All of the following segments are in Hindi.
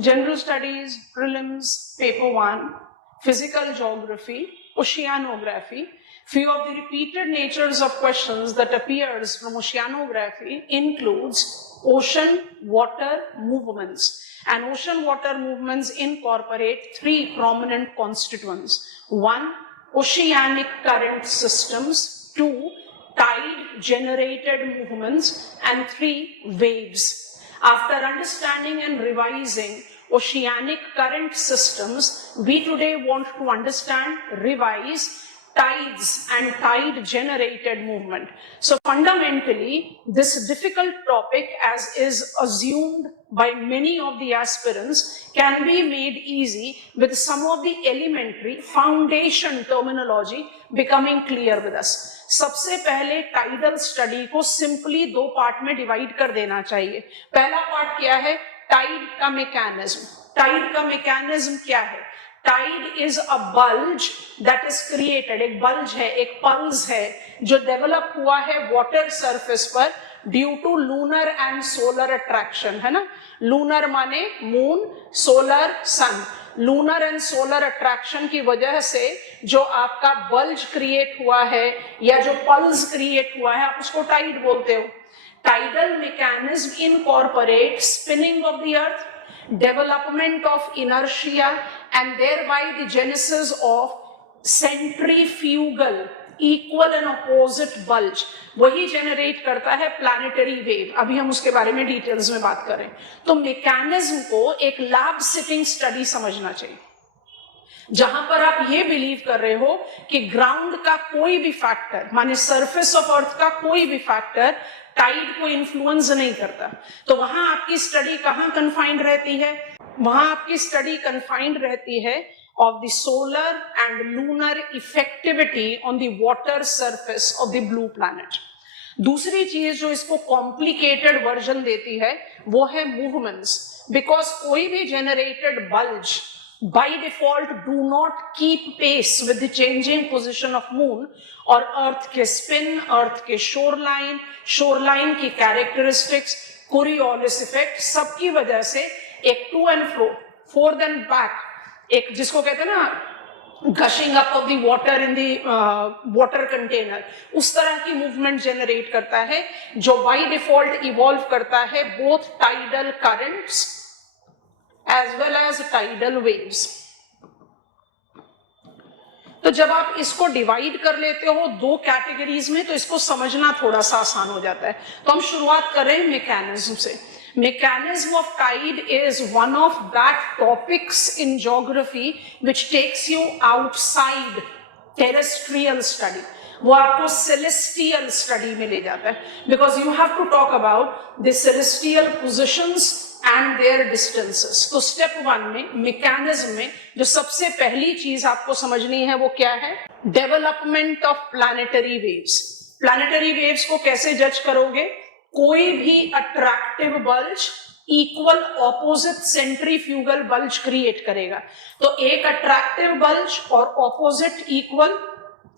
General Studies, Prelims, Paper 1, Physical Geography, Oceanography. Few of the repeated natures of questions that appears from oceanography includes ocean water movements. And ocean water movements incorporate three prominent constituents. One, oceanic current systems. Two, tide generated movements. And three, waves. After understanding and revising oceanic current systems, we today want to understand, revise tides and tide generated movement. So fundamentally, this difficult topic, as is assumed by many of the aspirants, can be made easy with some of the elementary foundation terminology becoming clear with us. सबसे पहले टाइडल स्टडी को सिंपली दो पार्ट में डिवाइड कर देना चाहिए. पहला पार्ट क्या है? टाइड का मैकेनिज्म. टाइड का मैकेनिज्म क्या है? Tide is a bulge that is created. एक बल्ज है, एक पल्स है जो डेवलप हुआ है वाटर सरफेस पर due to lunar and solar attraction, है ना. लूनर माने moon, solar sun. Lunar and solar attraction की वजह से जो आपका बल्ज क्रिएट हुआ है या जो पल्स क्रिएट हुआ है, आप उसको टाइड बोलते हो. Tidal mechanism incorporate spinning of the earth, development of inertia and thereby the genesis of centrifugal equal and opposite bulge. वही जनरेट करता है प्लैनेटरी वेव. अभी हम उसके बारे में डिटेल्स में बात करें. तो मैकेनिज्म को एक लैब सिटिंग स्टडी समझना चाहिए, जहां पर आप ये बिलीव कर रहे हो कि ग्राउंड का कोई भी फैक्टर, माने सरफेस ऑफ अर्थ का कोई भी फैक्टर टाइड को इन्फ्लुएंस नहीं करता. तो वहां आपकी स्टडी कहां कन्फाइंड रहती है? वहां आपकी स्टडी कन्फाइंड रहती है of the solar and lunar effectivity on the water surface of the blue planet. दूसरी चीज जो इसको कॉम्प्लिकेटेड वर्जन देती है वो है मूवमेंट्स. बिकॉज कोई भी generated bulge by default do not keep pace with the changing position of moon और अर्थ के स्पिन, अर्थ के शोरलाइन की कैरेक्टरिस्टिक्स, कोरियोलिस इफेक्ट, सबकी वजह से एक to and fro, forth and back, एक जिसको कहते हैं ना gushing up of the water in the water container, उस तरह की मूवमेंट जनरेट करता है जो बाय डिफॉल्ट इवॉल्व करता है both tidal currents as well as tidal waves. तो जब आप इसको डिवाइड कर लेते हो दो कैटेगरीज में, तो इसको समझना थोड़ा सा आसान हो जाता है. तो हम शुरुआत कर रहे हैं मैकेनिज्म से. Mechanism of tide is one of that topics in geography which takes you outside terrestrial study. वो आपको celestial study में ले जाता है, because you have to talk about the celestial positions and their distances. तो स्टेप 1 में मैकेनिज्म में जो सबसे पहली चीज आपको समझनी है वो क्या है? Development of planetary waves. Planetary waves को कैसे जज करोगे? कोई भी attractive bulge equal opposite centrifugal bulge create करेगा. तो एक अट्रैक्टिव बल्ज और ऑपोजिट इक्वल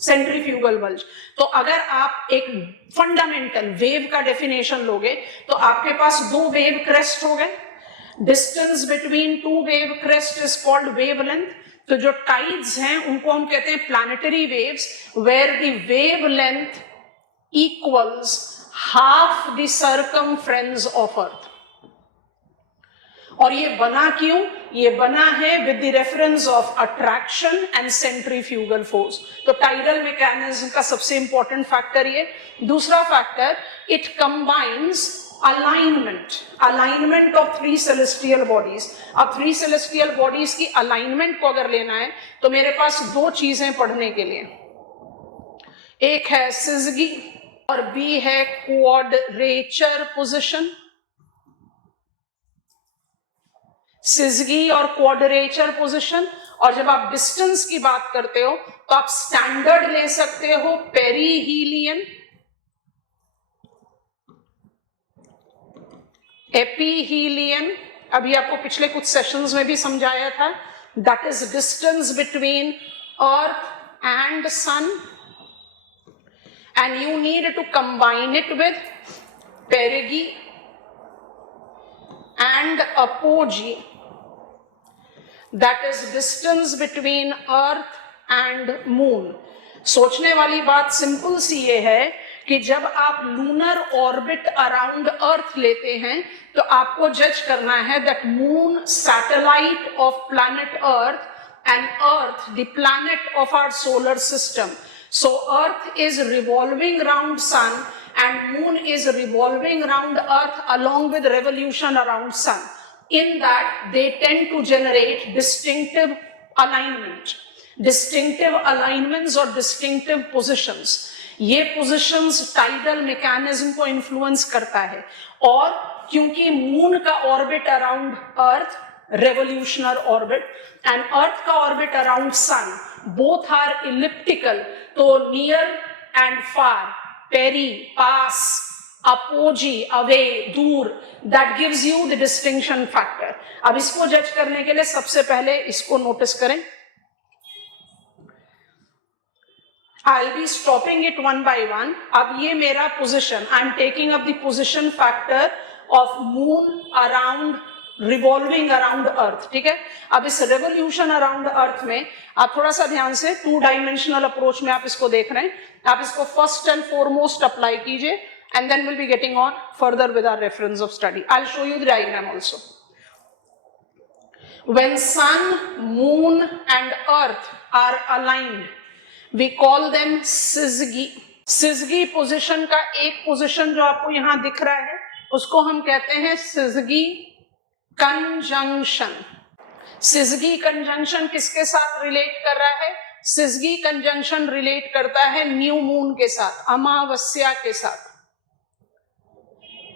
सेंट्रीफ्यूगल बल्ज. तो अगर आप एक फंडामेंटल वेव का डेफिनेशन लोगे तो आपके पास दो वेव क्रेस्ट हो गए. Distance between two wave crest is called wavelength. तो जो टाइड्स हैं उनको हम कहते हैं planetary waves, where the wavelength equals half the circumference of earth. और ये बना क्यों? ये बना है with the reference of attraction and centrifugal force. तो टाइडल मैकेनिज्म का सबसे इंपॉर्टेंट फैक्टर ये. दूसरा factor, it combines alignment of three celestial bodies. अब थ्री सेलेस्टियल बॉडीज की अलाइनमेंट को अगर लेना है तो मेरे पास दो चीजें पढ़ने के लिए. एक है सिजगी और बी है क्वाड्रेचर पोजिशन. सिजगी और क्वाड्रेचर पोजीशन. और जब आप डिस्टेंस की बात करते हो तो आप स्टैंडर्ड ले सकते हो पेरीहीलियन, एपीहीलियन. अभी आपको पिछले कुछ सेशंस में भी समझाया था. That is distance between earth and sun, and you need to combine it with perigee and apogee. that is distance between earth and moon. सोचने वाली बात सिंपल सी ये है कि जब आप लूनर ऑर्बिट अराउंड अर्थ लेते हैं तो आपको जज करना है that moon satellite of planet earth and earth the planet of our solar system. So earth is revolving around sun and moon is revolving around earth along with revolution around sun. In that they tend to generate distinctive alignments or distinctive positions. ये positions tidal mechanism को influence करता है और क्योंकि moon का orbit around earth revolutionary orbit and earth का orbit around sun both are elliptical, तो near and far, peri, pass, apogee, away, दूर, that gives you the distinction factor. अब इसको जज करने के लिए सबसे पहले इसको नोटिस करें. I'll be stopping it one by one. अब ये मेरा position, I'm taking up the position factor of moon around revolving around earth. ठीक है, अब इस रेवोल्यूशन अराउंड अर्थ में आप थोड़ा सा ध्यान से 2 डायमेंशनल अप्रोच में आप इसको देख रहे हैं. आप इसको फर्स्ट एंड फॉरमोस्ट अप्लाई कीजिए and then will be getting on further with our reference of study. I will show you the diagram also. When sun, moon and earth are aligned we call them syzygy. Syzygy position का एक पोजिशन जो आपको यहां दिख रहा है उसको हम कहते हैं सिजगी कंजंक्शन. सिजगी कंजंक्शन किसके साथ रिलेट कर रहा है? सिजगी कंजंक्शन रिलेट करता है न्यू मून के साथ, अमावस्या के साथ.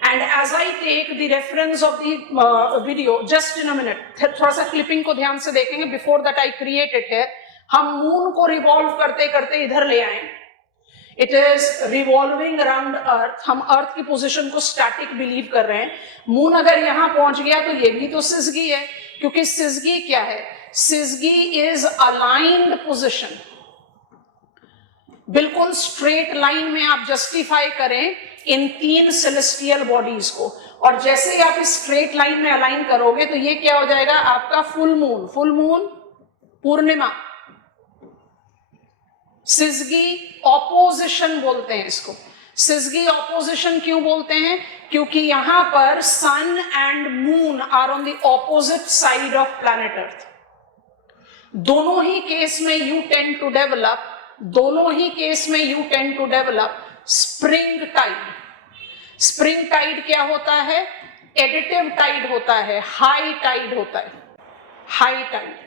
And as I take the reference of the video, just in a minute, थोड़ा सा क्लिपिंग को ध्यान से देखेंगे before that I create it here. हम मून को रिवॉल्व करते करते इधर ले आए. It is revolving around earth. हम अर्थ की पोजीशन को स्टैटिक बिलीव कर रहे हैं. मून अगर यहां पहुंच गया तो ये भी तो सिजगी है, क्योंकि सिजगी क्या है? सिजगी इज अलाइंड पोजीशन. बिल्कुल स्ट्रेट लाइन में आप जस्टिफाई करें इन 3 सेलेस्टियल बॉडीज को, और जैसे ही आप इस स्ट्रेट लाइन में अलाइन करोगे तो ये क्या हो जाएगा? आपका फुल मून, पूर्णिमा. सिजगी ऑपोजिशन बोलते हैं इसको. सिजगी ऑपोजिशन क्यों बोलते हैं? क्योंकि यहां पर sun and moon are on the opposite side of planet earth. दोनों ही केस में you tend to develop spring tide. Spring tide क्या होता है? एडिटिव टाइड होता है, हाई टाइड होता है, हाई टाइड.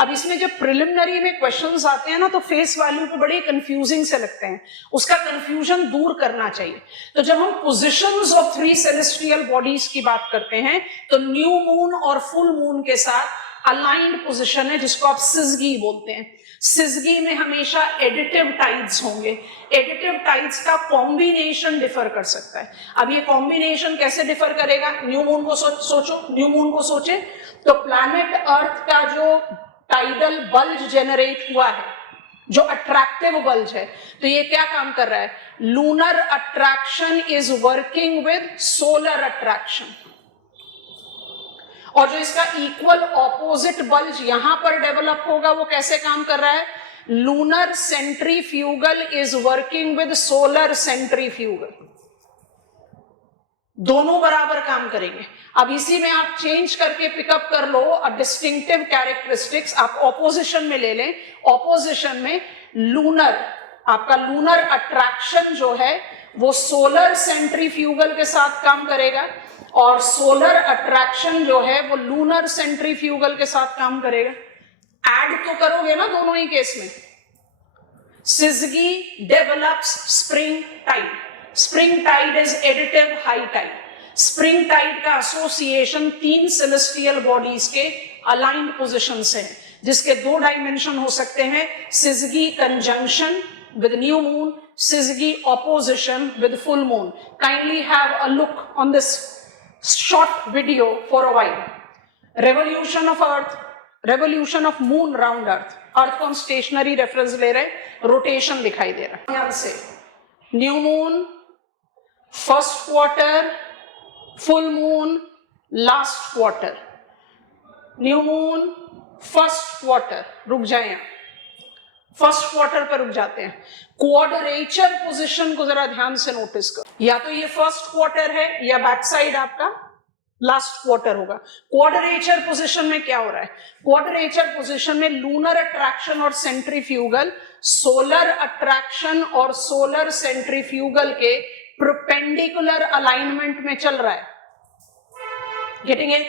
अब इसमें जब प्रिलिमिनरी में क्वेश्चंस आते हैं ना तो फेस वैल्यू को बड़े कंफ्यूजिंग से लगते हैं. उसका कंफ्यूजन दूर करना चाहिए. तो जब हम पोजीशंस ऑफ 3 सेलेस्टियल बॉडीज की बात करते हैं तो न्यू मून और फुल मून के साथ अलाइंड पोजीशन है जिसको आप सिजगी बोलते हैं. सिजगी में हमेशा एडिटिव टाइड्स होंगे. एडिटिव टाइड्स का कॉम्बिनेशन डिफर कर सकता है. अब ये कॉम्बिनेशन कैसे डिफर करेगा? न्यू मून को सोचे तो प्लैनेट अर्थ का जो टाइडल बल्ज जेनरेट हुआ है, जो अट्रैक्टिव बल्ज है, तो ये क्या काम कर रहा है? Lunar attraction is working with solar attraction. और जो इसका इक्वल ऑपोजिट बल्ज यहां पर डेवलप होगा वो कैसे काम कर रहा है? Lunar centrifugal is working with solar centrifugal. दोनों बराबर काम करेंगे. अब इसी में आप चेंज करके पिकअप कर लो डिस्टिंक्टिव कैरेक्टरिस्टिक्स. आप ऑपोजिशन में ले लें. ऑपोजिशन में लूनर, आपका लूनर अट्रैक्शन जो है वो सोलर सेंट्रीफ्यूगल के साथ काम करेगा और सोलर अट्रैक्शन जो है वो लूनर सेंट्रीफ्यूगल के साथ काम करेगा. ऐड तो करोगे ना दोनों ही केस में. Syzygy develops spring tide. Spring tide is additive high tide. Spring tide का एसोसिएशन 3 सेलेस्टियल बॉडीज के अलाइंड पोजीशन से है, जिसके 2 डायमेंशन हो सकते हैं. Syzygy conjunction with new moon, syzygy opposition with full moon. Kindly have a look on this short video for a while. Revolution of earth, revolution of moon round earth. अर्थ को हम स्टेशनरी रेफरेंस ले रहे हैं, रोटेशन दिखाई दे रहा है. ध्यान से, new moon, first quarter, full moon, last quarter. New moon, first quarter, रुक जाए यहां, फर्स्ट क्वार्टर पर रुक जाते हैं। क्वाड्रेचर पोजीशन को जरा ध्यान से नोटिस करो, या तो ये फर्स्ट क्वार्टर है या बैक साइड आपका लास्ट क्वार्टर होगा। क्वाड्रेचर पोजीशन में क्या हो रहा है? क्वाड्रेचर पोजीशन में लूनर अट्रैक्शन और सेंट्रीफ्यूगल सोलर अट्रैक्शन और सोलर सेंट्रीफ्यूगल के परपेंडिकुलर अलाइनमेंट में चल रहा है। Getting it?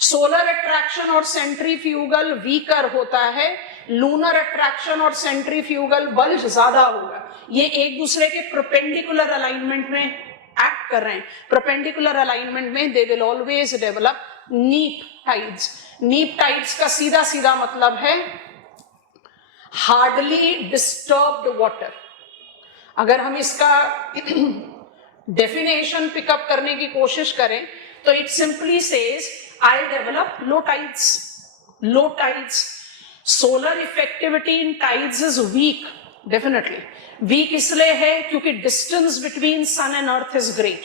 सोलर अट्रैक्शन और सेंट्रीफ्यूगल वीकर होता है, लूनर अट्रैक्शन और सेंट्रीफ्यूगल बल ज्यादा होगा। ये एक दूसरे के परपेंडिकुलर अलाइनमेंट में एक्ट कर रहे हैं। परपेंडिकुलर अलाइनमेंट में दे विल ऑलवेज डेवलप नीप टाइड्स। नीप टाइड्स का सीधा सीधा मतलब है हार्डली डिस्टर्ब्ड वाटर। अगर हम इसका डेफिनेशन पिकअप करने की कोशिश करें तो it simply says I develop low tides. Low tides, solar effectivity in tides is weak, definitely weak इसलिए है क्योंकि distance between sun and earth is great.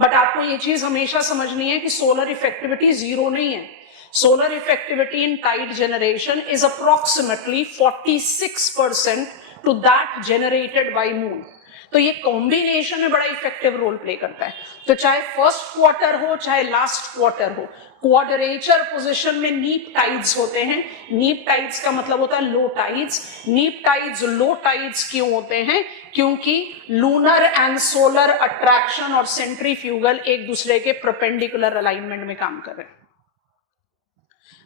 But आपको ये चीज हमेशा समझनी है कि सोलर इफेक्टिविटी जीरो नहीं है। Solar effectivity in tide generation is approximately 46% to that generated by moon. तो ये कॉम्बिनेशन में बड़ा इफेक्टिव रोल प्ले करता है। तो चाहे फर्स्ट क्वार्टर हो चाहे लास्ट क्वार्टर हो, क्वाड्रेचर पोजीशन में नीप टाइड्स होते हैं। नीप टाइड्स का मतलब होता है लो टाइड्स। नीप टाइड्स लो टाइड्स क्यों होते हैं? क्योंकि लूनर एंड सोलर अट्रैक्शन और सेंट्रीफ्यूगल एक दूसरे के परपेंडिकुलर अलाइनमेंट में काम कर रहे हैं।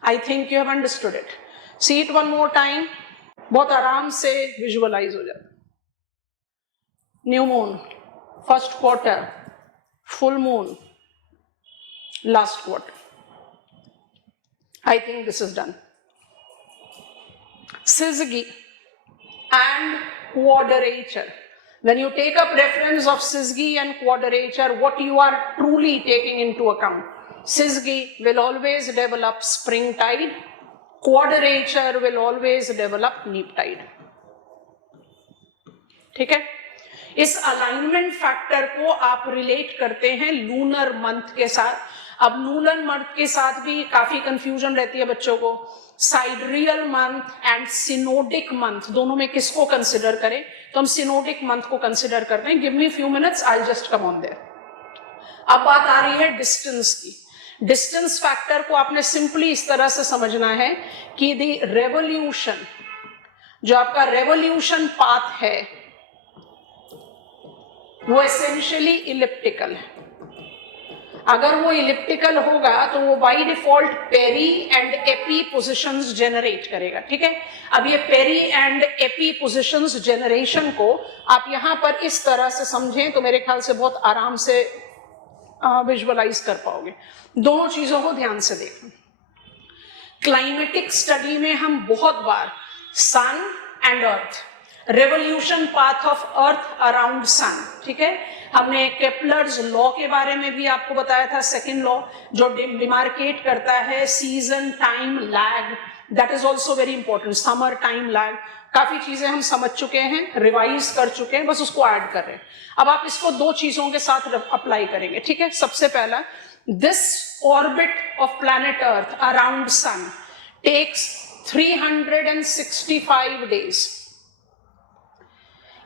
I think you have understood it. See it one more time, बहुत आराम से विजुअलाइज हो जाता है। New moon, first quarter, full moon, last quarter. I think this is done. Syzygy and quadrature. When you take up reference of syzygy and quadrature, what you are truly taking into account? Syzygy will always develop spring tide. Quadrature will always develop neap tide. ठीक है? इस अलाइनमेंट फैक्टर को आप रिलेट करते हैं लूनर मंथ के साथ। अब लूनर मंथ के साथ भी काफी कंफ्यूजन रहती है बच्चों को। साइडरियल मंथ एंड सिनोडिक मंथ दोनों में किसको कंसिडर करें? तो हम सिनोडिक मंथ को कंसिडर करते हैं। Give me few minutes, I just come on their. अब बात आ रही है डिस्टेंस की। डिस्टेंस फैक्टर को आपने सिंपली इस तरह से समझना है कि द रेवोल्यूशन, जो आपका रेवोल्यूशन पाथ है वो एसेंशियली इलिप्टिकल है। अगर वो इलिप्टिकल होगा तो वो by default peri and apo positions generate करेगा। ठीक है? अब ये peri and apo positions generation को आप यहां पर इस तरह से समझें तो मेरे ख्याल से बहुत आराम से विजुअलाइज कर पाओगे। दोनों चीजों को ध्यान से देखो। क्लाइमेटिक स्टडी में हम बहुत बार sun and earth, revolution path of earth around sun, ठीक है, हमने केपलर्स लॉ के बारे में भी आपको बताया था, सेकंड लॉ जो डिमार्केट करता है season time lag, that is also very important, summer time lag. काफी चीजें हम समझ चुके हैं, रिवाइज कर चुके हैं, बस उसको ऐड कर रहे हैं। अब आप इसको दो चीजों के साथ अप्लाई करेंगे। ठीक है? सबसे पहला, this orbit of planet earth around sun takes 365 days.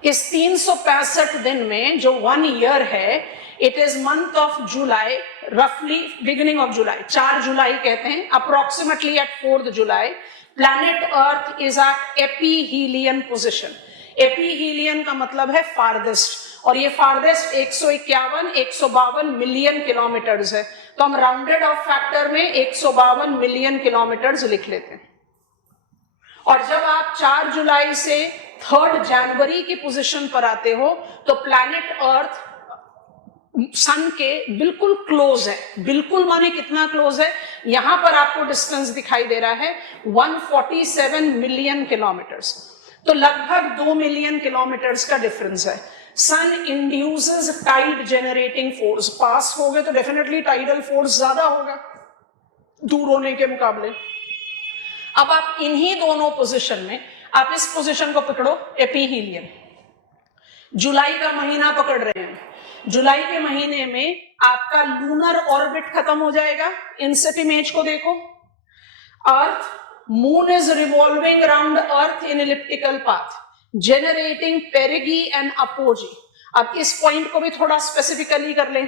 इस 365 दिन में जो 1 ईयर है, it is month of July, रफली बिगिनिंग ऑफ जुलाई, 4 जुलाई कहते हैं, approximately at 4 July planet earth is at aphelion position. Aphelion का मतलब है फारदेस्ट, और ये फारदेस्ट 151-152 मिलियन किलोमीटर्स है। तो हम राउंडेड ऑफ फैक्टर में 152 मिलियन किलोमीटर्स लिख लेते हैं। और जब आप 4 जुलाई से 3 जनवरी की पोजीशन पर आते हो तो प्लैनेट अर्थ सन के बिल्कुल क्लोज है। बिल्कुल माने कितना क्लोज है? यहां पर आपको डिस्टेंस दिखाई दे रहा है 147 मिलियन किलोमीटर्स। तो लगभग 2 मिलियन किलोमीटर्स का डिफरेंस है। सन इंड्यूसेस टाइड जनरेटिंग फोर्स, पास हो गए तो डेफिनेटली टाइडल फोर्स ज्यादा होगा दूर होने के मुकाबले। अब आप इन्हीं दोनों पोजीशन में, आप इस पोजीशन को पकड़ो एपीहीलियन, जुलाई का महीना पकड़ रहे हैं। जुलाई के महीने में आपका लूनर ऑर्बिट खत्म हो जाएगा। इनसेट इमेज को देखो, अर्थ moon is revolving around earth in elliptical path, generating perigee and apogee. अब इस पॉइंट को भी थोड़ा स्पेसिफिकली कर लें.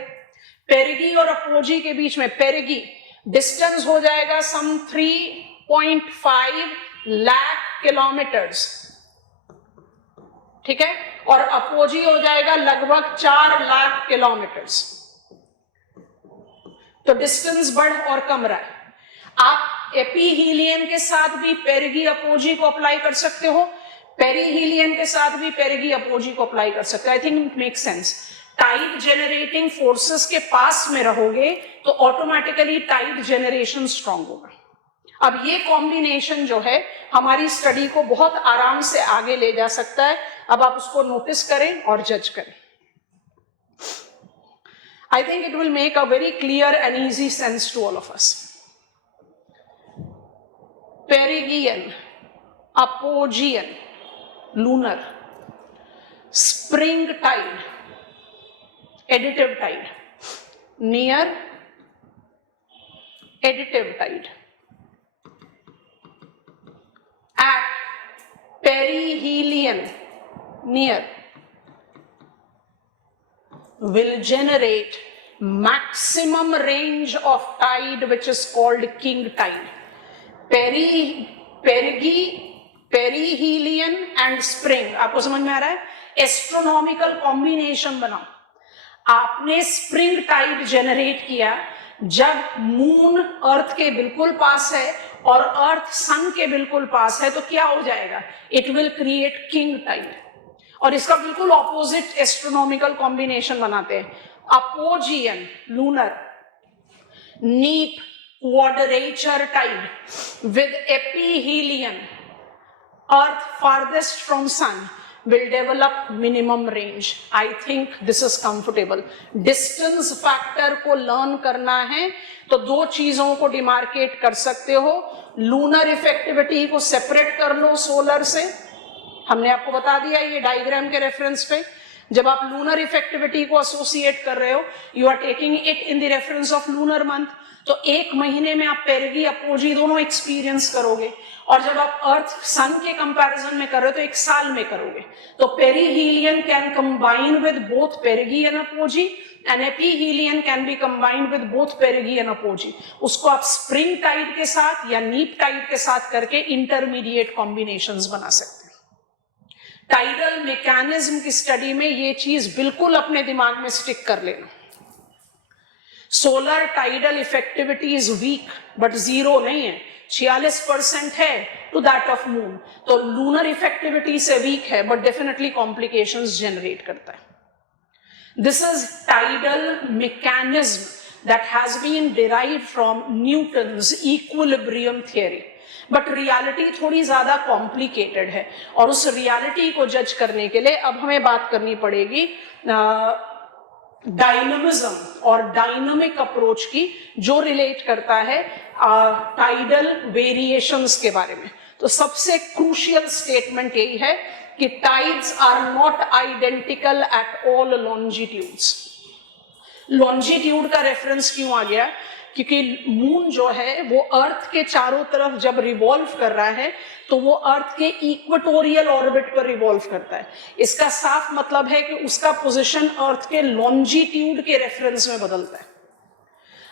पेरिगी और अपोजी के बीच में पेरिगी डिस्टेंस हो जाएगा सम 3.5 लाख किलोमीटर्स, ठीक है, और अपोजी हो जाएगा लगभग 4 लाख किलोमीटर्स. तो डिस्टेंस बढ़ और कम रहा है. आप एपीहीलियन के साथ भी पेरिगी अपोजी को अप्लाई कर सकते हो, पेरीहीलियन के साथ भी पेरिगी अपोजी को अप्लाई कर सकते हो. I think it make sense. Tide generating forces के पास में रहोगे तो ऑटोमेटिकली टाइड जनरेशन स्ट्रांग होगा. अब ये कॉम्बिनेशन जो है हमारी स्टडी को बहुत आराम से आगे ले जा सकता है. अब आप उसको नोटिस करें और जज करें. I think it will make a very clear and easy sense to all of us. Perigean, apogean, lunar, spring tide, additive tide, near, additive tide, at perihelion, near, will generate maximum range of tide which is called king tide. Perihelion and spring, आपको समझ में आ रहा है? एस्ट्रोनॉमिकल कॉम्बिनेशन बनाओ. आपने स्प्रिंग टाइड जेनरेट किया जब मून अर्थ के बिल्कुल पास है और अर्थ सन के बिल्कुल पास है, तो क्या हो जाएगा? It will create king tide. और इसका बिल्कुल ऑपोजिट एस्ट्रोनॉमिकल कॉम्बिनेशन बनाते हैं. Apogean lunar, neap quadrature tide with aphelion earth farthest from sun will develop minimum range. I think this is comfortable. Distance factor को learn करना है तो दो चीजों को डिमार्केट कर सकते हो. लूनर इफेक्टिविटी को सेपरेट कर लो सोलर से. हमने आपको बता दिया ये डायग्राम के रेफरेंस पे. जब आप लूनर इफेक्टिविटी को एसोसिएट कर रहे हो, you are taking it in the reference of lunar month. तो एक महीने में आप पेरिगी अपोजी दोनों एक्सपीरियंस करोगे. और जब आप अर्थ सन के कंपैरिजन में कर रहे हो तो एक साल में करोगे. तो perihelion can combine with both perigee and apogee, and aphelion can be combined with both perigee and apogee. उसको आप स्प्रिंग टाइड के साथ या नीप टाइड के साथ करके इंटरमीडिएट कॉम्बिनेशंस बना सकते हैं. टाइडल मैकेनिज्म की स्टडी में ये चीज बिल्कुल अपने दिमाग में स्टिक कर लेना. Solar tidal effectivity is weak but zero नहीं है, 46% है टू दैट ऑफ मून. तो लूनर इफेक्टिविटी से वीक है बट डेफिनेटली कॉम्प्लिकेशंस जनरेट करता है. This is tidal mechanism that has been derived from Newton's equilibrium theory. But reality थोड़ी ज्यादा कॉम्प्लिकेटेड है और उस रियलिटी को जज करने के लिए अब हमें बात करनी पड़ेगी डायनामिज्म और डायनामिक अप्रोच की, जो रिलेट करता है टाइडल वेरिएशंस के बारे में. तो सबसे क्रूशियल स्टेटमेंट यही है कि tides are not identical at all longitudes. Longitude का रेफरेंस क्यों आ गया? क्योंकि मून जो है वो अर्थ के चारों तरफ जब रिवॉल्व कर रहा है तो वो अर्थ के इक्वेटोरियल ऑर्बिट पर रिवॉल्व करता है. इसका साफ मतलब है कि उसका पोजीशन अर्थ के लॉन्जिट्यूड के रेफरेंस में बदलता है.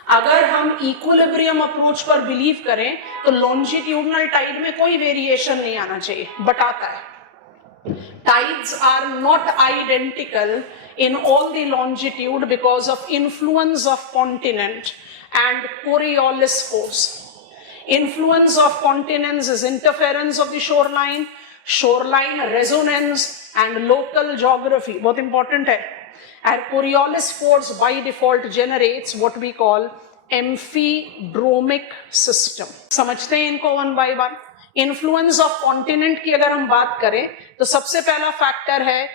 अगर हम इक्विलिब्रियम अप्रोच पर बिलीव करें तो लॉन्जिट्यूडनल टाइड में कोई वेरिएशन नहीं आना चाहिए, बट आता है. Tides are not identical in all the longitude because of influence of continent and Coriolis force. Influence of continents is interference of the shoreline, shoreline resonance and local geography. बहुत important है. And Coriolis force by default generates what we call amphidromic system. समझते हैं इनको one by one. Influence of continent की अगर हम बात करें तो सबसे पहला फैक्टर है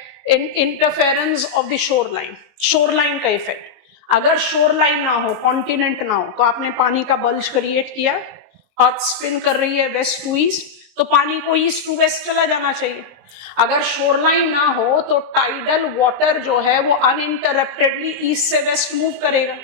interference of the shoreline. Shoreline का इफेक्ट. अगर शोरलाइन ना हो, कॉन्टिनेंट ना हो, तो आपने पानी का बल्ज क्रिएट किया, अर्थ स्पिन कर रही है वेस्ट टू ईस्ट, तो पानी को ईस्ट टू वेस्ट चला जाना चाहिए. अगर शोरलाइन ना हो तो टाइडल वाटर जो है वो अनइंटरप्टेडली ईस्ट से वेस्ट मूव करेगा.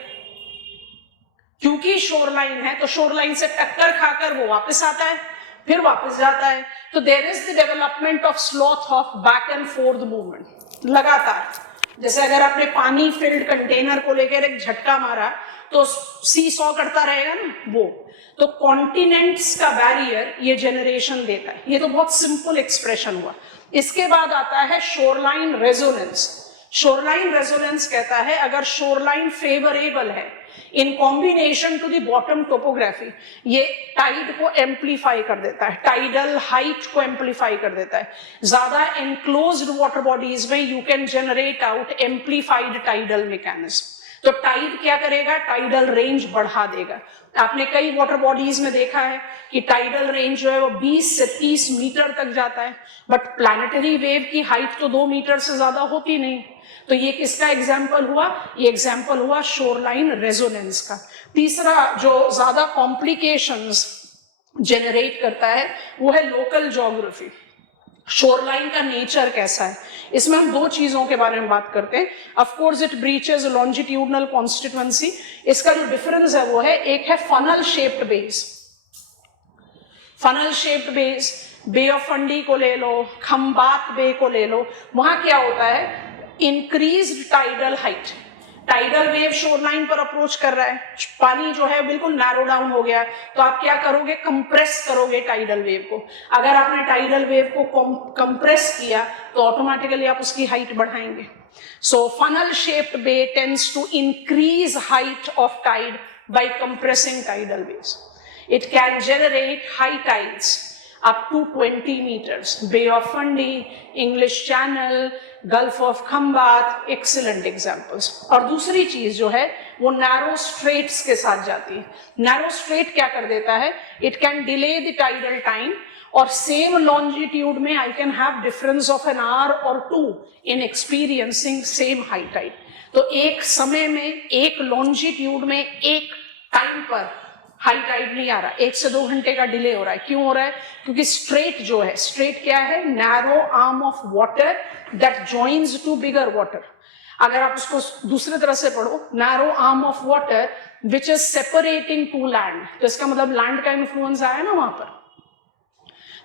क्योंकि शोरलाइन है तो शोरलाइन से टक्कर खाकर वो वापस आता है. फिर वापस जाता है। तो there is the development of slosh of back and forth movement लगातार। जैसे अगर आपने पानी फिल्ड कंटेनर को लेकर एक झटका मारा तो सी सॉ करता रहेगा ना वो। तो कॉन्टिनेंट्स का बैरियर ये जनरेशन देता है। ये तो बहुत सिंपल एक्सप्रेशन हुआ। इसके बाद आता है शोरलाइन रेजोनेंस। शोरलाइन रेजोनेंस कहता है अगर शोरलाइन फेवरेबल है in combination to the bottom topography, ये टाइड को एम्पलीफाई कर देता है, टाइडल हाइट को एम्पलीफाई कर देता है। ज्यादा एनक्लोज्ड वाटर बॉडीज में you can generate out amplified tidal mechanism. तो टाइड क्या करेगा, टाइडल रेंज बढ़ा देगा। आपने कई वाटर बॉडीज में देखा है कि टाइडल रेंज जो है वो 20 से 30 मीटर तक जाता है, बट प्लैनेटरी वेव की हाइट तो 2 मीटर से ज्यादा होती नहीं। तो ये किसका एग्जाम्पल हुआ, ये एग्जाम्पल हुआ शोरलाइन रेजोनेंस का। तीसरा जो ज्यादा कॉम्प्लिकेशंस जनरेट करता है वो है लोकल ज्योग्राफी। शोरलाइन का नेचर कैसा है, इसमें हम दो चीजों के बारे में बात करते हैं। Of course it breaches longitudinal constituency. इसका जो डिफरेंस है वो है, एक है funnel shaped base. Funnel shaped base, bay of Fundy को ले लो, खंबात बे को ले लो, वहां क्या होता है, increased tidal height. Tidal wave shoreline पर अप्रोच कर रहा है, पानी जो है बिल्कुल नैरो डाउन हो गया, तो आप क्या करोगे, कंप्रेस करोगे टाइडल वेव को। अगर आपने टाइडल वेव को कंप्रेस किया तो ऑटोमेटिकली आप उसकी हाइट बढ़ाएंगे। So funnel shaped bay tends to increase height of tide by compressing tidal waves. It can generate high tides up to 20 meters. Bay of Fundy, English Channel, Gulf of Khambat, excellent examples. और दूसरी चीज जो है वो नैरो स्ट्रेट्स के साथ जाती है। नैरो स्ट्रेट क्या कर देता है, it can delay the tidal time, और सेम लॉन्जिट्यूड में I can have difference of an hour or 2 in experiencing same high tide. तो एक समय में, एक लॉन्जिट्यूड में, एक टाइम पर हाई टाइड नहीं आ रहा, 1 से 2 घंटे का डिले हो रहा है। क्यों हो रहा है, क्योंकि स्ट्रेट जो है, स्ट्रेट क्या है, narrow arm of water that joins two bigger water. अगर आप उसको दूसरी तरह से पढ़ो, narrow arm of water which is separating two land, तो इसका मतलब लैंड का इन्फ्लुएंस आया ना वहां पर।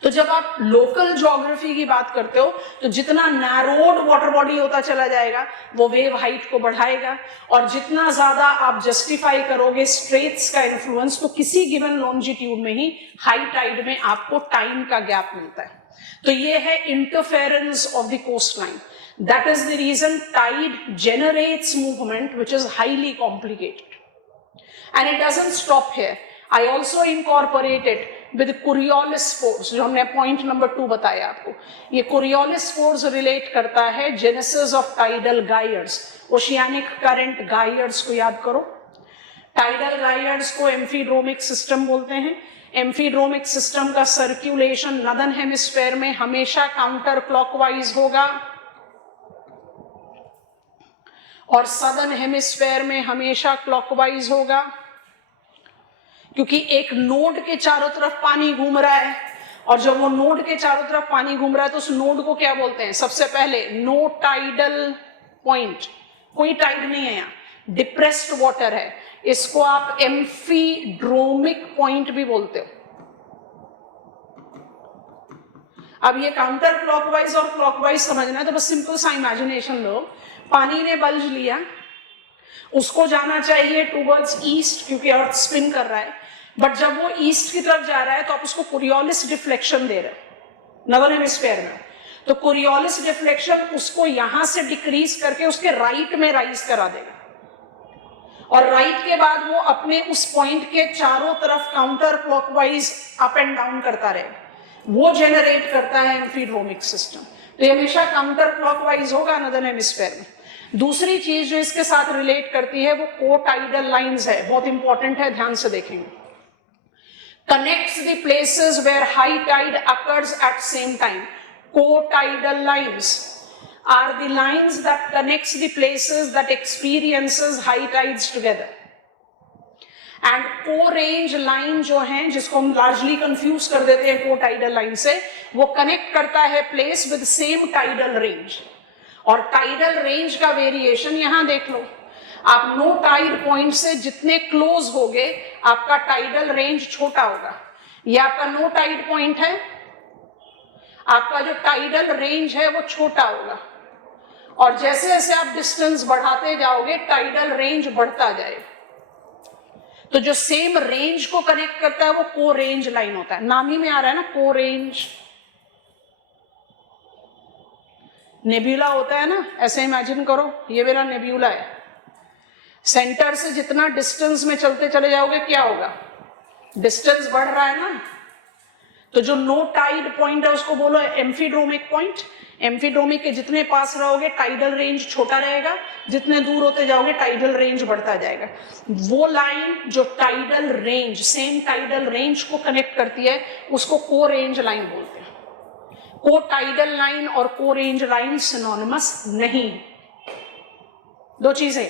तो जब आप लोकल ज्योग्राफी की बात करते हो तो जितना नैरोड वाटर बॉडी होता चला जाएगा वो वेव हाइट को बढ़ाएगा, और जितना ज्यादा आप जस्टिफाई करोगे स्ट्रेट्स का इन्फ्लुएंस, तो किसी गिवन लॉन्जिट्यूड में ही हाई टाइड में आपको टाइम का गैप मिलता है। तो ये है interference of the coastline. That is the reason tide generates movement which is highly complicated. And it doesn't stop here, I also incorporated with Coriolis force, जो हमने पॉइंट नंबर 2 बताया आपको। ये Coriolis force रिलेट करता है genesis of tidal gyres. Oceanic current gyres को याद करो। टाइडल गायर्स को एम्फीड्रोमिक सिस्टम बोलते हैं। एम्फीड्रोमिक सिस्टम का सर्क्यूलेशन नॉर्दर्न हेमिस्फेयर में हमेशा काउंटर क्लॉकवाइज होगा और सदर्न हेमिस्फेयर में हमेशा क्लॉकवाइज होगा, क्योंकि एक नोड के चारों तरफ पानी घूम रहा है, और जब वो नोड के चारों तरफ पानी घूम रहा है तो उस नोड को क्या बोलते हैं, सबसे पहले नो टाइडल पॉइंट, कोई टाइड नहीं है यहाँ, डिप्रेस्ड वाटर है, इसको आप एम्फीड्रोमिक पॉइंट भी बोलते हो। अब ये काउंटर क्लॉकवाइज और क्लॉकवाइज समझना है तो बस सिंपल सा इमेजिनेशन लो। पानी ने बल्ज लिया, उसको जाना चाहिए टूवर्ड्स ईस्ट क्योंकि अर्थ स्पिन कर रहा है, बट जब वो ईस्ट की तरफ जा रहा है तो आप उसको कोरियोलिस डिफ्लेक्शन दे रहे हो नॉर्दर्न हेमिस्फीयर में। तो कोरियोलिस डिफ्लेक्शन उसको यहां से डिक्रीज करके उसके राइट में राइज करा देगा, और राइट के बाद वो अपने उस पॉइंट के चारों तरफ counter clockwise up and down करता रहेगा। वो जेनरेट करता है एम्फीड्रोमिक सिस्टम। तो ये हमेशा काउंटर क्लॉकवाइज होगा नॉर्दर्न हेमिस्फीयर में। दूसरी चीज जो इसके साथ रिलेट करती है वो कोटाइडल लाइंस है, बहुत इंपॉर्टेंट है, ध्यान से देखेंगे। Connects the places where high tide occurs at same time. Cotidal lines are the lines that connects the places that experiences high tides together. And co-range line जो है, जिसको हम largely confuse कर देते हैं co-tidal line से, वो connect करता है place with same tidal range. और tidal range का variation यहाँ देख लो, आप no tide point से जितने close होगे आपका tidal range छोटा होगा, ये आपका नो टाइड पॉइंट है, आपका जो टाइडल रेंज है वो छोटा होगा, और जैसे जैसे आप डिस्टेंस बढ़ाते जाओगे टाइडल रेंज बढ़ता जाएगा। तो जो सेम रेंज को कनेक्ट करता है वो को रेंज लाइन होता है, नाम ही में आ रहा है ना को रेंज। नेब्यूला होता है ना, ऐसे इमेजिन करो ये मेरा नेब्यूला है, सेंटर से जितना डिस्टेंस में चलते चले जाओगे क्या होगा, डिस्टेंस बढ़ रहा है ना। तो जो नो टाइड पॉइंट है उसको बोलो एम्फीड्रोमिक पॉइंट। एम्फीड्रोमिक के जितने पास रहोगे टाइडल रेंज छोटा रहेगा, जितने दूर होते जाओगे टाइडल रेंज बढ़ता जाएगा। वो लाइन जो tidal range, same tidal range को कनेक्ट करती है उसको को रेंज लाइन बोलते हैं। को टाइडल लाइन और को रेंज लाइन सिनोनिमस नहीं। दो चीजें,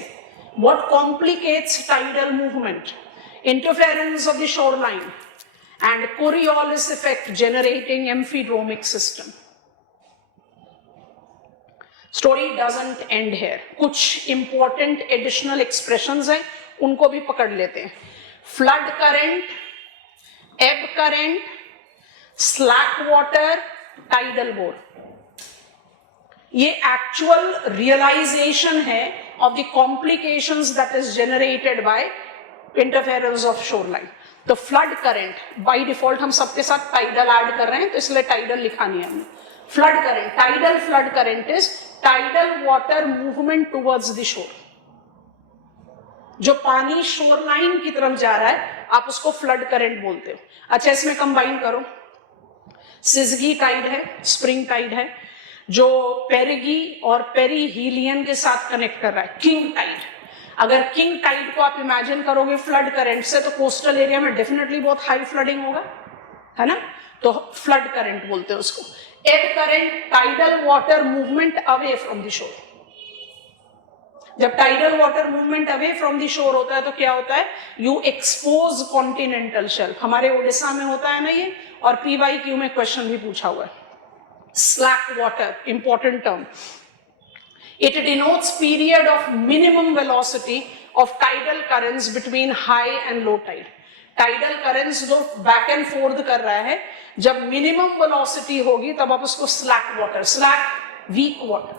what complicates tidal movement, interference of the shore line and Coriolis effect generating amphidromic system. Story doesn't end here. कुछ important additional expressions हैं, उनको भी पकड़ लेते हैं। Flood current, ebb current, slack water, tidal bore. ये actual realization है of the complications that is generated by interference of shoreline. तो फ्लड करंट बाय डिफॉल्ट हम सबके साथ टाइडल ऐड कर रहे हैं, तो इसलिए टाइडल लिखा नहीं है हमने। Flood current, tidal flood current is tidal water movement towards the shore. जो पानी शोर लाइन की तरफ जा रहा है आप उसको फ्लड करंट बोलते हो। अच्छा, इसमें कंबाइन करो, सिजगी टाइड है, स्प्रिंग टाइड है, जो पेरिगी और पेरीहीलियन के साथ कनेक्ट कर रहा है, किंग टाइड। अगर किंग टाइड को आप इमेजिन करोगे फ्लड करंट से, तो कोस्टल एरिया में डेफिनेटली बहुत हाई फ्लडिंग होगा, है ना, तो फ्लड करंट बोलते हैं उसको। Ebb current, tidal water movement away from the shore. जब tidal water movement away from the shore होता है तो क्या होता है, यू एक्सपोज कॉन्टिनेंटल शेल्फ। हमारे ओडिशा में होता है ना ये, और PYQ में क्वेश्चन भी पूछा हुआ है। Slack water, important term. It denotes period of minimum velocity of tidal currents between high and low tide. Tidal currents जो back and forth कर रहा है, जब minimum velocity होगी तब आप उसको slack water, slack weak water.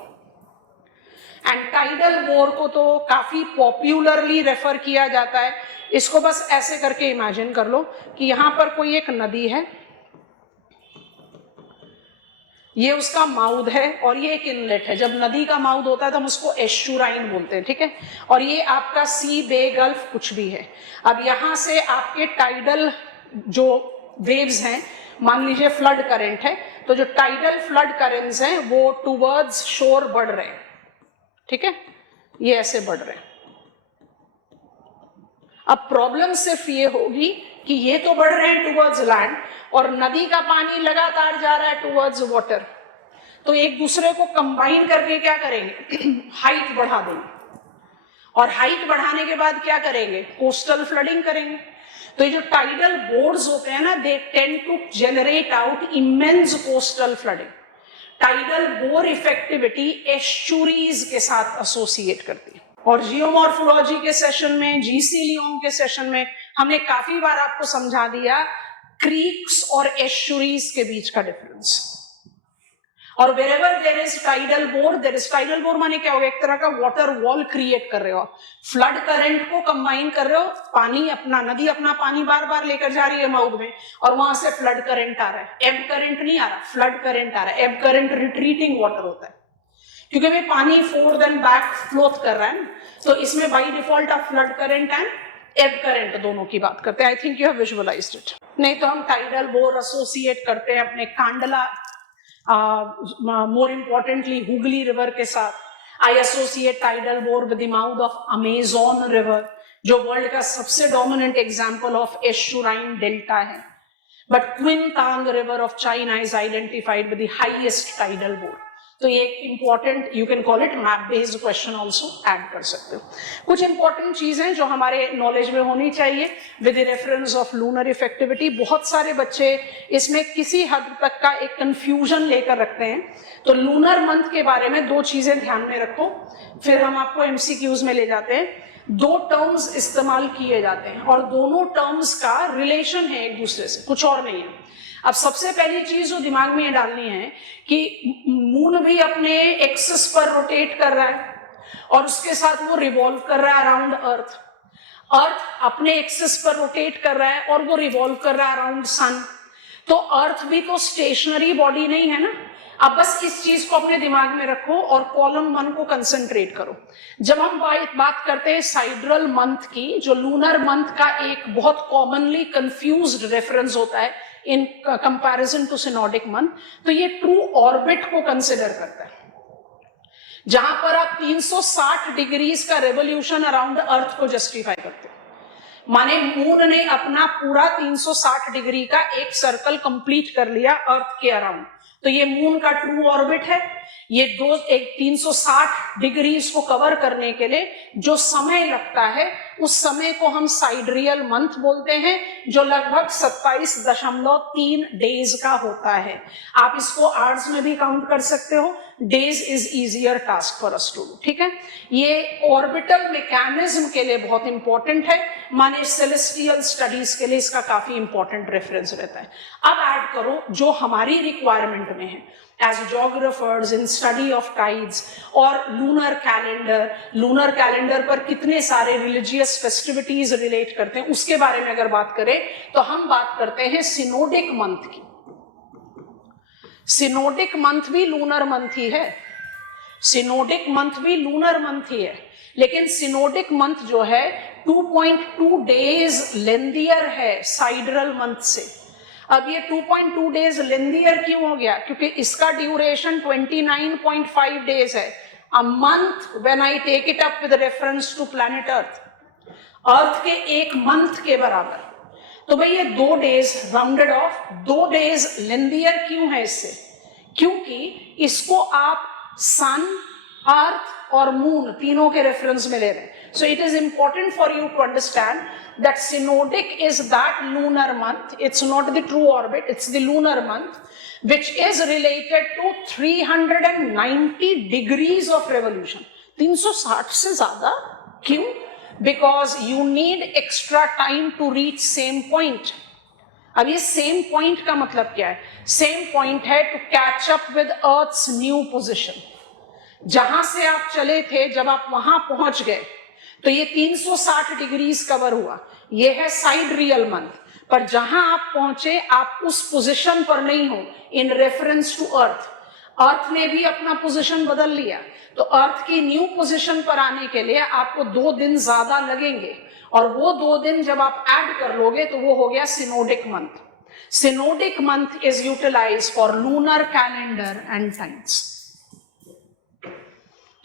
And tidal bore को तो काफी popularly रेफर किया जाता है। इसको बस ऐसे करके इमेजिन कर लो कि यहाँ पर कोई एक नदी है, ये उसका माउथ है और ये एक इनलेट है। जब नदी का माउथ होता है तो हम उसको एस्चुराइन बोलते हैं, ठीक है, और ये आपका सी, बे, गल्फ कुछ भी है। अब यहाँ से आपके टाइडल जो वेव्स हैं, मान लीजिए फ्लड करंट है, तो जो टाइडल फ्लड करंट्स हैं वो टुवर्ड्स शोर बढ़ रहे हैं, ठीक है, ये ऐसे बढ़ रहे हैं। अब प्रॉब्लम सिर्फ ये होगी कि ये तो बढ़ रहे हैं टुवर्ड्स लैंड और नदी का पानी लगातार जा रहा है टुवर्ड्स वाटर, तो एक दूसरे को कंबाइन करके क्या करेंगे, हाइट बढ़ा देंगे, और हाइट बढ़ाने के बाद क्या करेंगे, कोस्टल फ्लडिंग करेंगे। तो ये जो टाइडल बोर्ड्स होते हैं ना, they tend to generate out immense coastal flooding. Tidal bore effectivity estuaries के साथ एसोसिएट करती है। और जियोमॉर्फोलॉजी के सेशन में, जीसी लियोन के सेशन में हमने काफी बार आपको समझा दिया क्रीक्स और एस्चुरीज के बीच का डिफरेंस। और wherever there is tidal bore, there is tidal bore माने क्या होगा, एक तरह का वाटर वॉल क्रिएट कर रहे हो, फ्लड करंट को कंबाइन कर रहे हो, पानी अपना, नदी अपना पानी बार बार लेकर जा रही है माउथ में, और वहां से फ्लड करंट आ रहा है। एब करंट नहीं आ रहा, फ्लड करंट आ रहा है। एब करंट रिट्रीटिंग वाटर होता है, क्योंकि वे पानी फोर्थ एंड बैक फ्लोट कर रहा है, तो इसमें बाई डिफॉल्ट आप flood current and ebb current दोनों की बात करते हैं। I think you have visualized it. नहीं तो हम टाइडल बोर एसोसिएट करते हैं अपने Kandla, more importantly Hooghly river के साथ। I associate tidal bore with the mouth of Amazon river, जो वर्ल्ड का सबसे dominant example of estuarine delta है। But Qiantang river of China is identified with the highest tidal bore. तो ये एक important, you can call it map based question also add कर सकते हो। कुछ इंपॉर्टेंट चीजें जो हमारे नॉलेज में होनी चाहिए with the reference of lunar effectivity. बहुत सारे बच्चे इसमें किसी हद तक का एक कंफ्यूजन लेकर रखते हैं, तो लूनर मंथ के बारे में दो चीजें ध्यान में रखो, फिर हम आपको एमसीक्यूज में ले जाते हैं। दो टर्म्स इस्तेमाल किए जाते हैं और दोनों टर्म्स का रिलेशन है एक दूसरे से, कुछ और नहीं है। अब सबसे पहली चीज जो दिमाग में ये डालनी है कि मून भी अपने एक्सिस पर रोटेट कर रहा है और उसके साथ वो रिवॉल्व कर रहा है अराउंड अर्थ। अर्थ अपने एक्सिस पर रोटेट कर रहा है और वो रिवॉल्व कर रहा है अराउंड सन। तो अर्थ भी तो स्टेशनरी बॉडी नहीं है ना। अब बस इस चीज को अपने दिमाग में रखो और कॉलम 1 को कंसंट्रेट करो। जब हम बात करते हैं साइड्रल मंथ की, जो लूनर मंथ का एक बहुत कॉमनली कंफ्यूज्ड रेफरेंस होता है in comparison to synodic month, तो ये ट्रू ऑर्बिट को कंसिडर करता है, जहां पर आप 360 डिग्रीज का रेवोल्यूशन अराउंड अर्थ को जस्टिफाई करते हो। माने मून ने अपना पूरा 360 डिग्री का एक सर्कल कंप्लीट कर लिया अर्थ के अराउंड, तो ये मून का ट्रू ऑर्बिट है। ये 360 डिग्रीज को कवर करने के लिए जो समय लगता है उस समय को हम साइड्रियल मंथ बोलते हैं, जो लगभग 27.3 डेज का होता है। आप इसको आवर्स में भी काउंट कर सकते हो, days is easier task for us to do. ठीक है, ये ऑर्बिटल मैकेनिज्म के लिए बहुत इंपॉर्टेंट है, माने सेलेस्टियल स्टडीज के लिए इसका काफी इंपॉर्टेंट रेफरेंस रहता है। अब ऐड करो जो हमारी रिक्वायरमेंट में है as geographers in study of tides और lunar calendar पर कितने सारे religious festivities relate करते हैं, उसके बारे में अगर बात करें तो हम बात करते हैं सिनोडिक मंथ की। सिनोडिक मंथ भी लूनर मंथ ही है, सिनोडिक मंथ भी लूनर मंथ ही है, लेकिन सिनोडिक मंथ जो है 2.2 डेज लेंदियर है साइड्रल मंथ से। अब ये 2.2 डेज लेंदियर क्यों हो गया? क्योंकि इसका ड्यूरेशन 29.5 डेज है। A month when I take it up with reference to planet earth, earth के एक मंथ के बराबर। तो भाई ये 2 days rounded off 2 days lengthier क्यों है इससे? क्योंकि इसको आप सन, अर्थ और मून तीनों के रेफरेंस में ले रहे हैं। So it is important for you to understand that synodic is that lunar month. It's not the true orbit, it's the lunar month, which is related to 390 degrees of revolution. 360 से ज्यादा क्यों? Because you need extra time to reach same point. अब ये same point का मतलब क्या है? Same point है to catch up with Earth's new position. जहां से आप चले थे, जब आप वहां पहुंच गए तो ये 360 डिग्रीज कवर हुआ, ये है साइड्रियल मंथ। पर जहां आप पहुंचे आप उस पोजीशन पर नहीं हो इन रेफरेंस टू अर्थ। अर्थ ने भी अपना पोजीशन बदल लिया, तो अर्थ की न्यू पोजीशन पर आने के लिए आपको 2 दिन ज्यादा लगेंगे, और वो 2 दिन जब आप ऐड कर लोगे तो वो हो गया synodic month. Synodic month is utilised for lunar calendar and tides.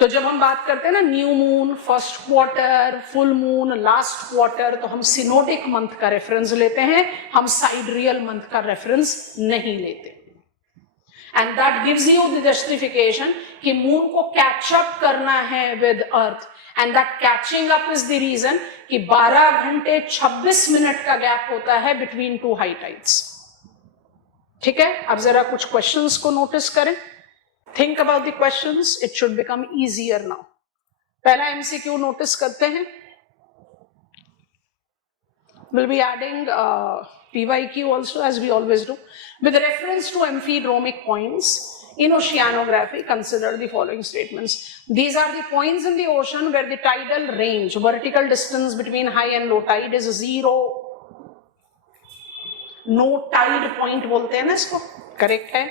तो जब हम बात करते हैं ना new moon, first quarter, full moon, last quarter, तो हम सिनोडिक मंथ का रेफरेंस लेते हैं, हम साइड्रियल मंथ का रेफरेंस नहीं लेते। And that gives you the justification कि मून को कैच अप करना है with earth, and that catching up is the reason कि 12 घंटे 26 मिनट का गैप होता है बिटवीन 2 हाई टाइड्स। ठीक है, अब जरा कुछ क्वेश्चंस को नोटिस करें। Think about the questions, it should become easier now. पहला MCQ नोटिस करते हैं। We'll be adding PYQ also, as we always do. With reference to amphidromic points in oceanography, consider the following statements. These are the points in the ocean where the tidal range, vertical distance between high and low tide is 0. No tide point बोलते हैं ना इसको, करेक्ट है।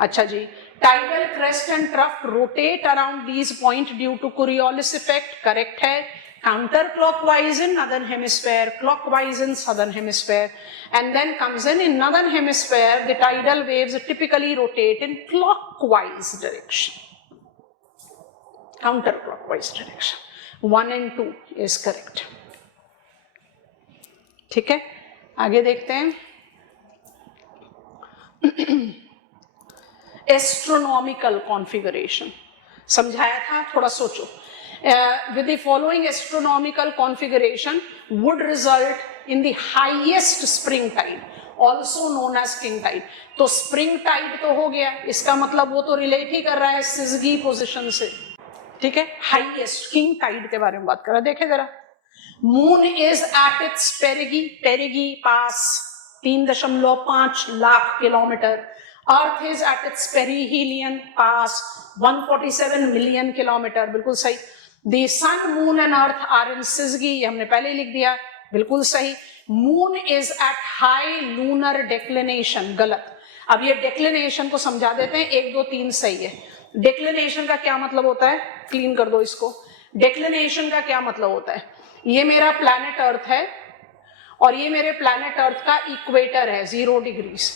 अच्छा जी, tidal crest and trough rotate around these points due to Coriolis effect, correct है। Counterclockwise in northern hemisphere, clockwise in southern hemisphere, and then comes in northern hemisphere the tidal waves typically rotate in clockwise direction, counterclockwise direction. 1 and 2 is correct. ठीक है, आगे देखते हैं। एस्ट्रोनॉमिकल कॉन्फ़िगरेशन समझाया था, थोड़ा सोचो। With the following astronomical configuration would result in the highest spring tide, also known as king tide. तो स्प्रिंग टाइड तो हो गया, इसका मतलब वो तो रिलेट ही कर रहा है सिजगी पोजिशन से। ठीक है, हाईएस्ट किंग टाइड के बारे में बात कर रहा है। देखे जरा Moon is at its perigee pass 3.5 lakh kilometer. Earth is at its perihelion pass 147 million kilometer. बिल्कुल सही. The sun, moon and earth are in syzygy. ये हमने पहले लिख दिया. बिल्कुल सही. Moon is at high lunar declination. गलत. अब ये declination को समझा देते हैं. 1 2 3 सही है. Declination का क्या मतलब होता है? क्लीन कर दो इसको. Declination का क्या मतलब होता है? ये मेरा प्लैनेट अर्थ है और ये मेरे प्लैनेट अर्थ का इक्वेटर है 0 डिग्रीज.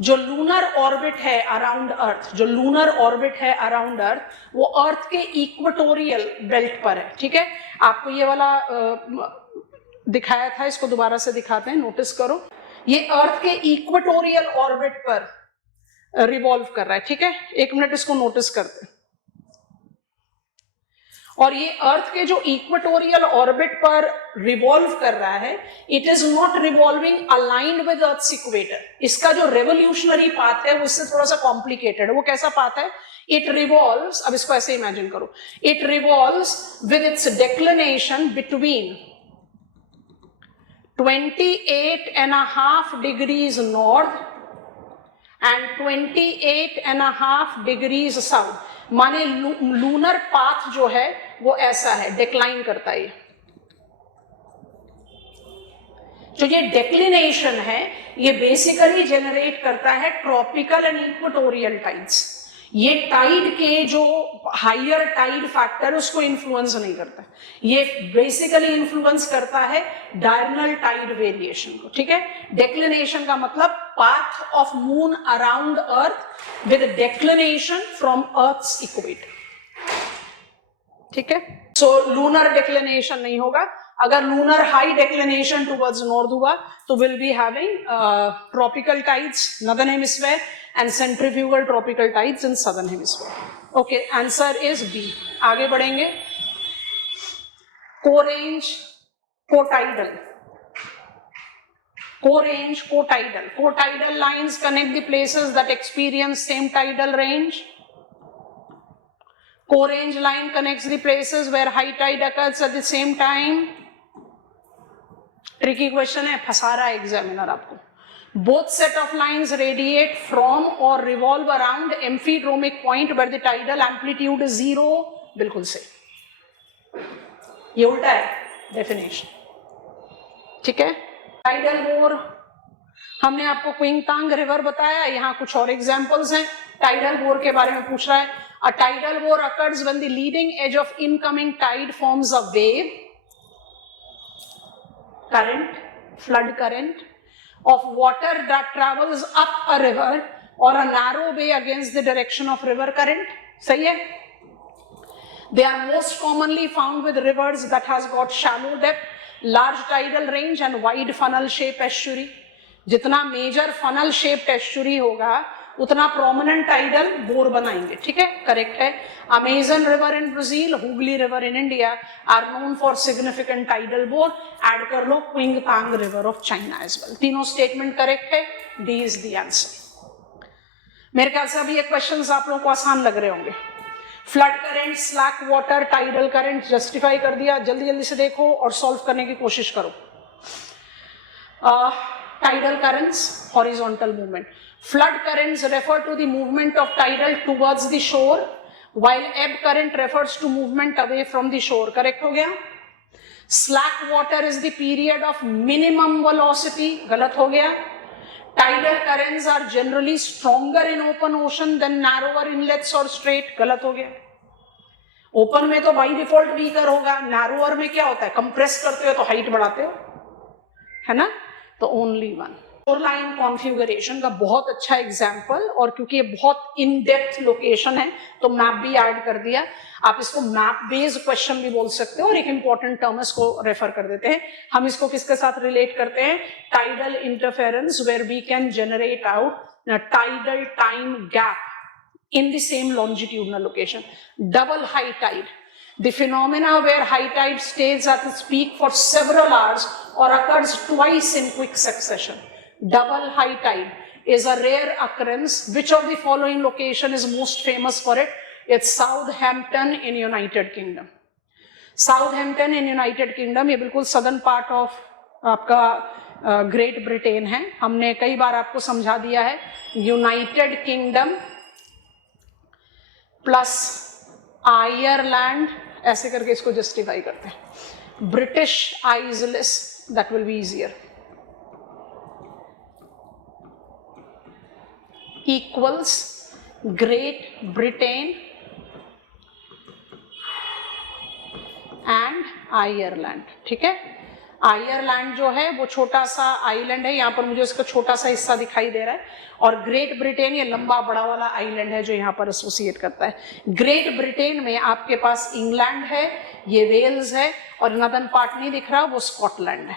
जो लूनर ऑर्बिट है अराउंड अर्थ, जो लूनर ऑर्बिट है अराउंड अर्थ, वो अर्थ के इक्वेटोरियल बेल्ट पर है. ठीक है, आपको ये वाला दिखाया था, इसको दोबारा से दिखाते हैं, नोटिस करो. ये अर्थ के इक्वेटोरियल ऑर्बिट पर रिवॉल्व कर रहा है. ठीक है, 1 मिनट इसको नोटिस करते हैं. और ये अर्थ के जो इक्वेटोरियल ऑर्बिट पर रिवॉल्व कर रहा है, it is not revolving aligned with earth's equator. इसका जो रेवोल्यूशनरी पाथ है वो इससे थोड़ा सा कॉम्प्लिकेटेड है. वो कैसा पाथ है? इट रिवॉल्व्स, अब इसको ऐसे इमेजिन करो, it revolves with its declination between 28.5 degrees north and 28.5 degrees south. माने लूनर पाथ जो है वो ऐसा है, डिक्लाइन करता है. जो ये डिक्लिनेशन है ये बेसिकली जनरेट करता है ट्रॉपिकल एंड इक्वेटोरियल टाइड्स. ये टाइड के जो हायर टाइड फैक्टर उसको इन्फ्लुएंस नहीं करता, ये बेसिकली इन्फ्लुएंस करता है डायरनल टाइड वेरिएशन को. ठीक है, डिक्लिनेशन का मतलब path of moon around earth with declination from earth's equator. ठीक है, सो लूनर डिक्लिनेशन नहीं होगा. अगर lunar high declination towards north हुआ तो will be having tropical tides northern hemisphere and centrifugal tropical tides in southern hemisphere. Okay, answer is B. आगे बढ़ेंगे. Co-range, co-tidal. Co-range, co-tidal. Co-tidal lines connect the places that experience same tidal range. Co-range line connects the places where high tide occurs at the same time. Tricky question है, फंसा रहा है एग्जामिनर आपको. Both set of lines radiate from or revolve around amphidromic point where the tidal amplitude is 0. बिल्कुल सही. ये उल्टा है डेफिनेशन. ठीक है, टाइडल बोर हमने आपको क्विंगतांग रिवर बताया. यहाँ कुछ और एग्जांपल्स हैं. टाइडल बोर के बारे में पूछ रहा है. A tidal bore occurs when the leading edge of incoming tide forms a wave, current, flood current of water that travels up a river or a narrow bay against the direction of river current. सही है. They are most commonly found with rivers that has got shallow depth, large tidal range and wide funnel shape estuary. जितना मेजर फनल शेप्ड एस्चुरी होगा उतना प्रोमिनेंट टाइडल बोर बनाएंगे. ठीक है, करेक्ट है. Amazon river in Brazil, Hooghly river in India are known for significant tidal bore. Add कर लो Qiantang river of China as well. तीनों स्टेटमेंट करेक्ट है. D is the answer. मेरे ख्याल से अभी ये क्वेश्चंस आप लोगों को आसान लग रहे होंगे. Flood current, slack water, tidal current justify कर दिया. जल्दी जल्दी से देखो और सॉल्व करने की कोशिश करो. Tidal currents, horizontal movement. Flood currents refer to the movement of tidal towards the shore, while ebb current refers to movement away from the shore. Correct हो गया. Slack water is the period of minimum velocity. गलत हो गया. Tidal currents are generally stronger in open ocean than narrower inlets or strait. गलत हो गया. ओपन में तो बाई डिफॉल्ट वीकर होगा, नैरोअर में क्या होता है, कंप्रेस करते हो तो हाइट बढ़ाते हो, है ना. तो ओनली वन. शोरलाइन कॉन्फ़िगरेशन का बहुत अच्छा एग्जाम्पल, और क्योंकि ये बहुत इन डेप्थ लोकेशन है तो मैप भी ऐड कर दिया. आप इसको मैप बेस्ड क्वेश्चन भी बोल सकते हो. और एक इंपॉर्टेंट टर्म इसको रेफर कर देते हैं. हम इसको किसके साथ रिलेट करते हैं? Tidal interference, where we can generate out tidal time gap in the same longitudinal location. Double high tide, the phenomena where high tide stays at its peak for several hours or occurs twice in quick succession. Double high tide is a rare occurrence. Which of the following location is most famous for it? It's Southampton in United Kingdom. Southampton in United kingdom, ये बिल्कुल सदर्न पार्ट ऑफ आपका ग्रेट ब्रिटेन है। हमने कई बार आपको समझा दिया है, यूनाइटेड किंगडम प्लस आयरलैंड, ऐसे करके इसको जस्टिफाई करते हैं। British Isles, that will be easier, equals Great Britain and Ireland. ठीक है, आयरलैंड जो है वो छोटा सा आइलैंड है, यहाँ पर मुझे उसका छोटा सा हिस्सा दिखाई दे रहा है, और ग्रेट ब्रिटेन ये लंबा बड़ा वाला आइलैंड है जो यहाँ पर एसोसिएट करता है। ग्रेट ब्रिटेन में आपके पास इंग्लैंड है, ये वेल्स है, और नदर्न पार्ट नहीं दिख रहा, वो स्कॉटलैंड है।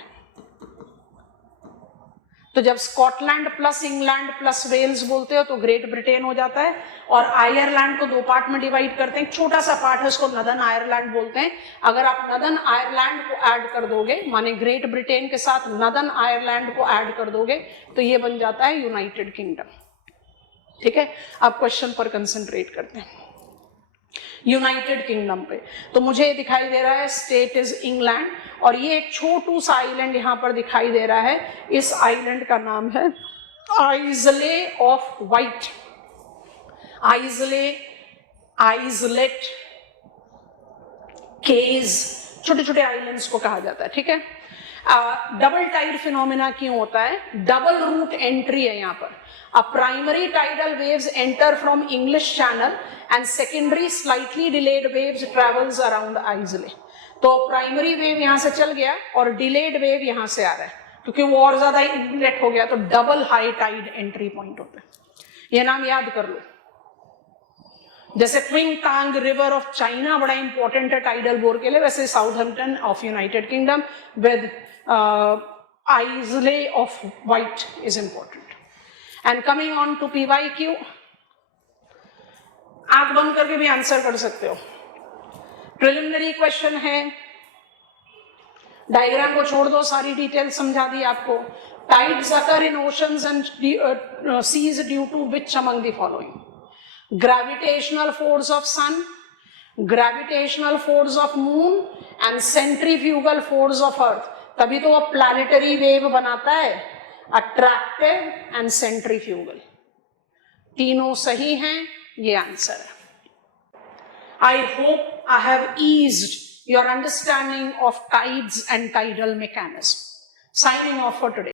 तो जब Scotland plus England plus Wales बोलते हो तो ग्रेट ब्रिटेन हो जाता है, और आयरलैंड को दो पार्ट में डिवाइड करते हैं, छोटा सा पार्ट है उसको नदर्न आयरलैंड बोलते हैं। अगर आप नदर्न आयरलैंड को ऐड कर दोगे, माने ग्रेट ब्रिटेन के साथ नदर्न आयरलैंड को ऐड कर दोगे, तो ये बन जाता है यूनाइटेड किंगडम। ठीक है, आप क्वेश्चन पर कंसंट्रेट करते हैं यूनाइटेड किंगडम पे। तो मुझे दिखाई दे रहा है स्टेट इज इंग्लैंड, और ये एक छोटू सा आइलैंड यहां पर दिखाई दे रहा है, इस आइलैंड का नाम है आइजले ऑफ वाइट। आइजले, आइजलेट, केज, छोटे छोटे आइलैंड्स को कहा जाता है। ठीक है, डबल टाइड फिनोमिना क्यों होता है? डबल रूट एंट्री है यहाँ पर। A primary tidal waves enter from English Channel and secondary slightly delayed waves travels around isle. तो प्राइमरी वेव यहां से चल गया और डिलेड वेव यहां से आ रहा है, क्योंकि वो और ज्यादा इनलेट हो गया, तो double high tide entry point होता है। ये नाम याद कर लो। जैसे क्विंगटांग रिवर ऑफ चाइना बड़ा इंपॉर्टेंट है टाइडल बोर के लिए, वैसे Southampton of United Kingdom with isle of Wight is important. And coming on to PYQ, आंख बंद करके भी आंसर कर सकते हो। प्रिलिमिनरी क्वेश्चन है, डायग्राम को छोड़ दो, सारी डिटेल समझा दी आपको। Tides occur in oceans and seas due to which among the following? Gravitational force of sun, gravitational force of moon and centrifugal force of earth. तभी तो वो प्लैनेटरी वेव बनाता है, अट्रैक्टिव एंड सेंट्रीफ्यूगल। तीनों सही हैं, ये आंसर है। I hope I have eased your understanding of tides and tidal mechanism. Signing off for today.